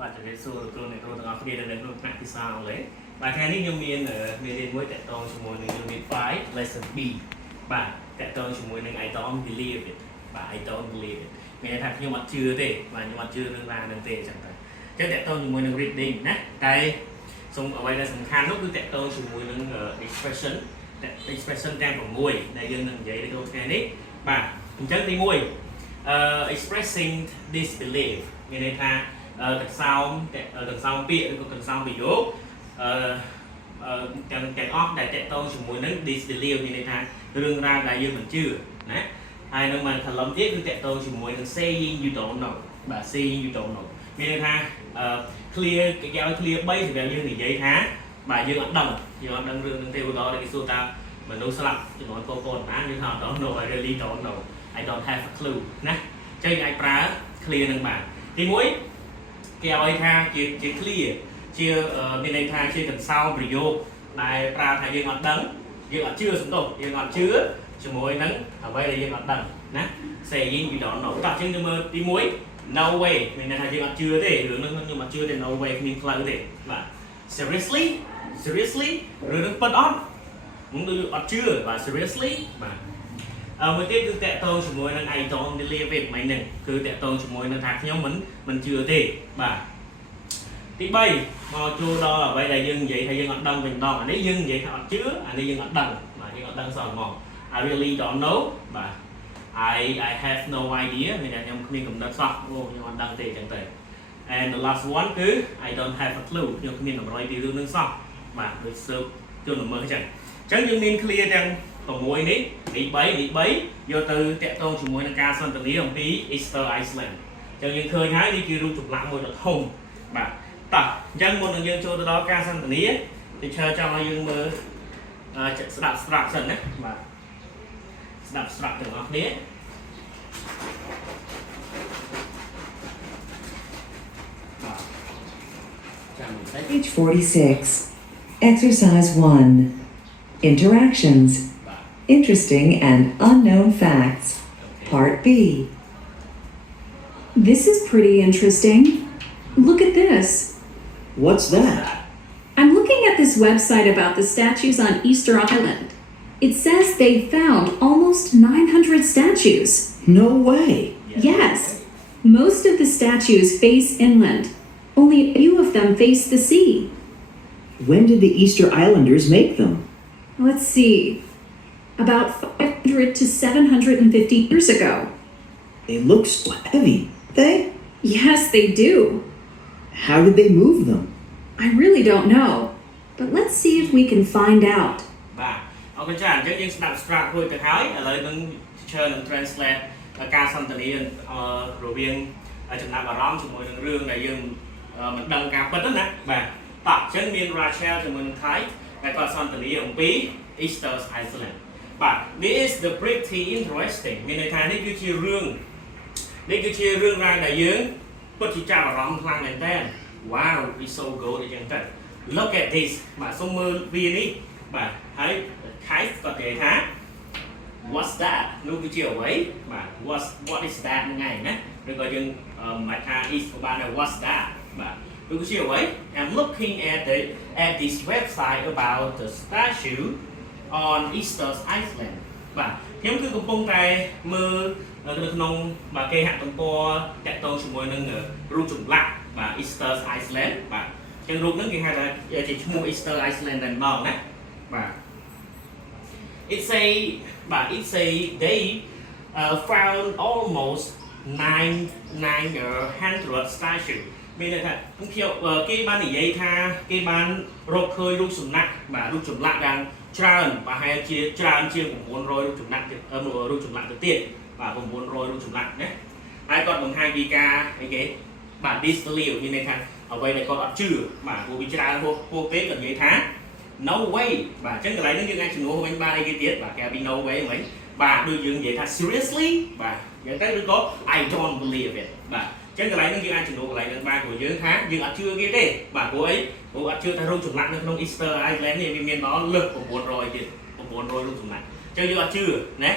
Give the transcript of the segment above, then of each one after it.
បាទជំរាបសួរគ្រូអ្នកគ្រូទាំងអស់គ្នាដែលនៅក្នុងថ្នាក់ភាសាអង់គ្លេសបាទថ្ងៃនេះខ្ញុំមានមេរៀនមួយតាក់ទងជាមួយនឹង Unit 5 Lesson B បាទតាក់ទងជាមួយនឹង I don't believe it បាទ I don't believe it មានន័យថាខ្ញុំអត់ជឿទេបាទខ្ញុំអត់ជឿរឿងរ៉ាវហ្នឹងទេអញ្ចឹងទៅអញ្ចឹងតាក់ទងជាមួយនឹង reading ណាតែសូមអ្វីដែលសំខាន់នោះគឺតាក់ទងជាមួយនឹង expression ទាំង6ដែលយើងនឹងនិយាយនៅក្នុងថ្ងៃនេះបាទអញ្ចឹងទី1 expressing disbelief មានន័យថាកន្សោមពាក្យឬក៏កន្សោមប្រយោគទាំងអស់ដែលតាក់ទងជាមួយនឹង disbelief មានន័យថារឿងរ៉ាវដែលយើងមិនជឿណាហើយនឹងមក column ទៀតគឺតាក់ទងជាមួយនឹង saying you don't know បាទ saying you don't know មានន័យថា clear គេឲ្យ clear 3សម្រាប់យើងនិយាយថាបាទយើងអត់ដឹងរឿងហ្នឹងទេឧទាហរណ៍ដែលគេសួរថាមនុស្សស្លាប់ចំនួនកូនបានយើងថា don't know I really don't know I don't have a clue ណាអញ្ចឹងអាចប្រើ clear នឹងបានទី1គេឲ្យថាជា clear ជាមានន័យថាជាកន្សោមប្រយោគដែលប្រើថាយើងអត់ដឹងយើងអត់ជឿសំដៅយើងអត់ជឿជាមួយនឹងអ្វីដែលយើងអត់ដឹងណា saying you don't know តោះអញ្ចឹងយើងមើលទី1 no way មានន័យថាយើងអត់ជឿទេរឿងហ្នឹងខ្ញុំអត់ជឿទេ no way គ្មានផ្លូវទេបាទ seriously រឿងហ្នឹងពិតអត់ខ្ញុំដូចអត់ជឿបាទ seriously បាទមួយទៀតគឺតាក់ទងជាមួយនឹង I don't believe it មិនហ្នឹងគឺតាក់ទងជាមួយនឹងថាខ្ញុំមិនជឿទេបាទទី3មកចូលដល់អ្វីដែលយើងនិយាយថាយើងអត់ដឹងវិញម្ដងអានេះយើងនិយាយថាអត់ជឿអានេះយើងអត់ដឹងបាទយើងអត់ដឹងសោះហ្មង I really don't know បាទ I have no idea មានតែខ្ញុំគ្មានកំណត់សោះអូខ្ញុំអត់ដឹងទេអញ្ចឹងទៅ and the last one គឺ I don't have a clue ខ្ញុំគ្មានតម្រុយពីរឿងនឹងសោះបាទដូចសើបជន់មើលអញ្ចឹងយើងមាន clear ទាំង6នេះ3យកទៅតាក់ទងជាមួយនឹងការសន្ទនាអំពី Easter Island អញ្ចឹងយើងឃើញហើយនេះគឺរូបចម្លាក់មួយដ៏ធំបាទតោះអញ្ចឹងមុននឹងយើងចូលទៅដល់ការសន្ទនាteacherចង់ឲ្យយើងមើលស្ដាប់ស្រាប់សិនណាបាទស្ដាប់ស្រាប់ទាំងអស់គ្នា Page 46. Exercise 1. Interactions. Interesting and unknown facts. Part B. This is pretty interesting. Look at this. What's that? I'm looking at this website about the statues on Easter Island. It says they found almost 900 statues. No way. Yes. Most of the statues face inland. Only a few of them face the sea. When did the Easter Islanders make them? Let's see. About 500 to 750 years ago. They look so heavy. They? Yes, they do. How did they move them? I really don't know. But let's see if we can find out. បាទអរគុណច្រើនអញ្ចឹងយើងស្ដាប់ strap រួចទៅហើយឥឡូវនឹង teacher នឹង translate ការសន្ទនារវាងចំណាប់អារម្មណ៍ជាមួយនឹងរឿងដែលយើងមិនដឹងការពិតណាបាទតោះអញ្ចឹងមាន Rachel ជាមួយនឹង Kai ដែលគាត់សន្ទនាអំពី Easter Island បាទ This is the pretty interesting មានន័យថានេះគឺជារឿងរ៉ាវដែលយើងពិតជាចាប់អារម្មណ៍ខ្លាំងមែនតើ Wow it's so good អញ្ចឹងទៅ Look at this បាទសូមមើលវានេះបាទហើយ Kai ក៏និយាយថា What's that នោះគឺជាអ្វីបាទ what is that ហ្នឹងឯងណាឬក៏យើងមិនថា is ក៏បានដែរ What's that បាទនោះគឺជាអ្វី I'm looking at this website about the statue on Easter Island បាទខ្ញុំគឺកំពុងតែមើលនៅក្នុងបាទគេហទំព័រតាក់ទងជាមួយនឹងរូបចម្លាក់បាទ Easter Island បាទអញ្ចឹងរូបហ្នឹងគេហៅថាជាឈ្មោះ Easter Island តែម្ដងណាបាទ It say they found almost 900 statue មានន័យថាគេបាននិយាយថាគេបានរកឃើញរូបសំណាកបាទរូបចម្លាក់យ៉ាងច្រើនប្រហែលជាច្រើនជាង900រូបចម្លាក់ទៅទៀតបាទ900រូបចម្លាក់ណាហើយគាត់បង្ហាញពីការអីគេបាទ disbelief មានន័យថាអ្វីដែលគាត់អត់ជឿបាទព្រោះវាច្រើនពួកពេកគាត់និយាយថា no way បាទអញ្ចឹងកន្លែងនេះយើងអាចជំនួសវិញបានអីគេទៀតបាទគេហៅពី no way វិញបាទដូចយើងនិយាយថា seriously បាទអញ្ចឹងទៅឬក៏ I don't believe it បាទអញ្ចឹងកន្លែងនេះយើងអាចជំនួសកន្លែងនេះបានព្រោះយើងថាយើងអត់ជឿគេទេបាទព្រោះអីព្រោះអត់ជឿថារូបចម្លាក់នៅក្នុង Easter Island នេះវាមានដល់លើស900ទៀត900រូបចម្លាក់អញ្ចឹងយើងអត់ជឿណា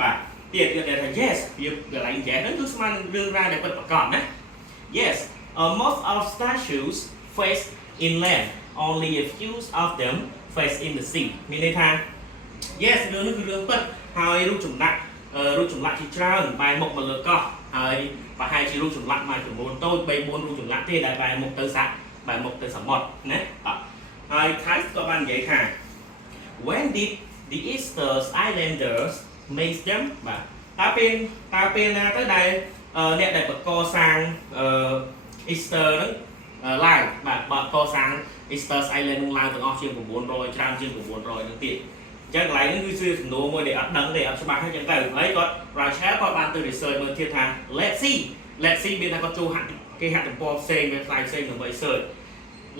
បាទទៀតយើងថា yes វាកន្លែង yes ហ្នឹងគឺស្មើនឹងរឿងរ៉ាវដែលពិតប្រាកដណា yes most of statues face inland only a few of them face in the sea មានន័យថា yes រឿងនេះគឺរឿងពិតហើយរូបចម្លាក់ជាច្រើនបែរមុខមកលើកោះហើយប្រហែលជារូបចម្លាក់មួយចំនួនតូច 3-4 រូបចម្លាក់ទេដែលបែរមុខទៅសមុទ្រណាបាទហើយ Christ ក៏បាននិយាយថា when did the Easter Islanders make them បាទតើពេលណាទៅដែលអ្នកដែលបង្កសាងEaster ហ្នឹងឡើងបាទកសាង Easter Island នឹងឡើងទាំងអស់ជាង900ច្រើនជាង900នឹងទៀតអញ្ចឹងកន្លែងនេះគឺជាសំណួរមួយដែលអត់ដឹងទេអត់ច្បាស់ទេអញ្ចឹងទៅហើយគាត់ Rachel គាត់បានទៅ research មើលទៀតថា let's see មានថាគាត់ចូលគេហាក់ទំព័រផ្សេង website ផ្សេងដើម្បី search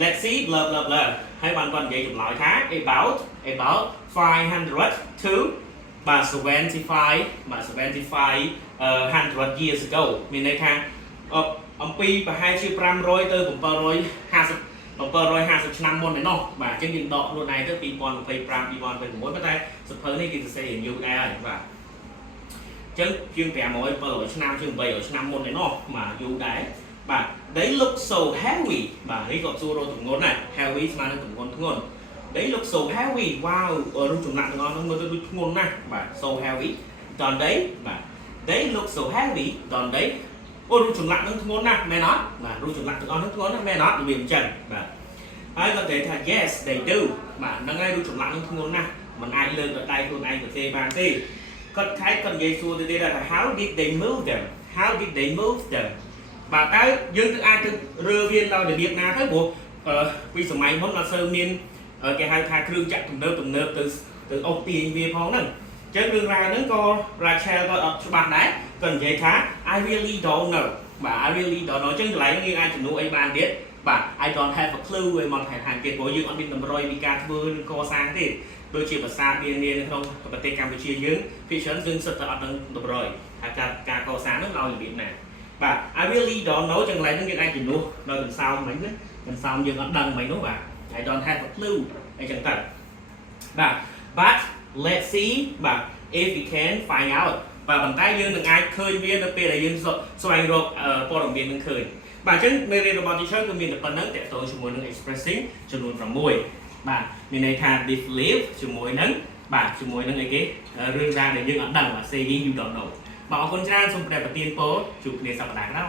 let's see blah blah blah ហើយបានគាត់និយាយចម្លើយថា about 500 to បាទ75 100 years ago មានន័យថាអំពីប្រហែលជា500ទៅ750ឆ្នាំមុនឯណោះបាទអញ្ចឹងយើងដកខ្លួនឯងទៅ2025 2026ប៉ុន្តែសភៅនេះគេសរសេរយូរដែរបាទអញ្ចឹងជាង500 700ឆ្នាំជាង800ឆ្នាំមុនឯណោះបាទយូរដែរបាទ they look so heavy បាទនេះគាត់សួររកទម្ងន់ណា heavy ស្មើនឹងទម្ងន់ធ្ងន់ they look so heavy wow រូបចម្លាក់ទាំងអស់ហ្នឹងមើលទៅដូចធ្ងន់ណាស់បាទ so heavy don't they បាទ they look so heavy don't they រូបចម្លាក់ហ្នឹងធ្ងន់ណាស់មែនអត់បាទរូបចម្លាក់ទាំងអស់ហ្នឹងធ្ងន់ណាស់មែនអត់និយាយអញ្ចឹងបាទហើយគាត់និយាយថា yes they do បាទហ្នឹងហើយរូបចម្លាក់ហ្នឹងធ្ងន់ណាស់មិនអាចលើកដោយដៃខ្លួនឯងទៅទេបានទេគាត់និយាយសួរទៅទៀតថា how did they move them បាទតើយើងទៅអាចទៅរើវាដោយរបៀបណាទៅព្រោះពីសម័យមុនអត់សូវមានគេហៅថាគ្រឿងចាក់ទំនើបទៅអុកទាញវាផងហ្នឹងអញ្ចឹងរឿងរ៉ាវហ្នឹងក៏ Rachel ក៏អត់ច្បាស់ដែរគាត់និយាយថា I really don't know បាទ I really don't know អញ្ចឹងកន្លែងនេះអាចជំនួសអីបានទៀតបាទ I don't have a clue ឯមកថែមទៀតព្រោះយើងអត់មានតម្រុយពីការធ្វើឬកសាងទេដូចជាភាសានានានៅក្នុងប្រទេសកម្ពុជាយើង fiction យើងសិតតែអត់នឹងតម្រុយហើយការកសាងហ្នឹងឲ្យរបៀបណាបាទ I really don't know ចឹងកន្លែងហ្នឹងយើងអាចជំនួសដោយកន្សោមមិញណាកន្សោមយើងអត់ដឹងមិញនោះបាទ I don't have a clue អីចឹងទៅបាទ but let's see បាទ if we can find out បាទប៉ុន្តែយើងនឹងអាចឃើញវានៅពេលដែលយើងស្វែងរកព័ត៌មាននឹងឃើញបាទអញ្ចឹងមេរៀនរបស់ teacher គឺមានតែប៉ុណ្្នឹងតកតងជាមួយនឹង expressing ចំនួន6បាទមានន័យថា disbelieve ជាមួយនឹងបាទជាមួយនឹងអីគេរឿងរ៉ាវដែលយើងអត់ដឹង saying you don't know បាទអរគុណច្រើនសូមព្រះប្រទានពរជួបគ្នាសប្តាហ៍ក្រោយ